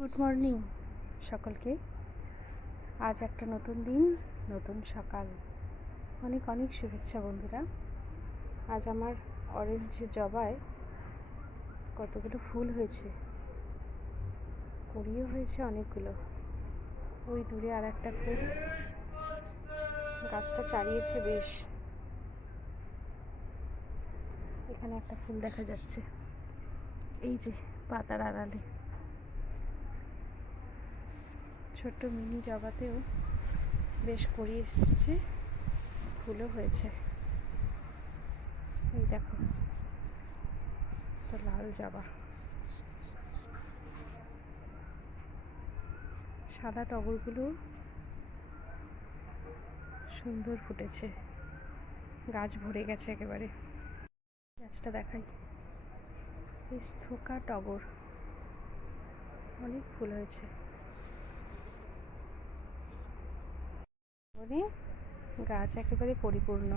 Good morning সকলকে। আজ একটা নতুন দিন, নতুন সকাল। অনেক অনেক শুভেচ্ছা বন্ধুরা। আজ আমার অরেঞ্জ জবায় কতগুলো ফুল হয়েছে, কুড়িও হয়েছে অনেকগুলো। ওই দূরে আর একটা ফুল, গাছটা চারিয়েছে বেশ। এখানে একটা ফুল দেখা যাচ্ছে, এই যে পাতার আড়ালে। ছোট্ট মিনি জবাতেও বেশ কুড়ি এসেছে, ফুলও হয়েছে। এই দেখো, লাল জবা। সাদা টগরগুলো সুন্দর ফুটেছে, গাছ ভরে গেছে একেবারে। গাছটা দেখাই, স্থোকা টগর, অনেক ফুল হয়েছে। গাছ একেবারে পরিপূর্ণ।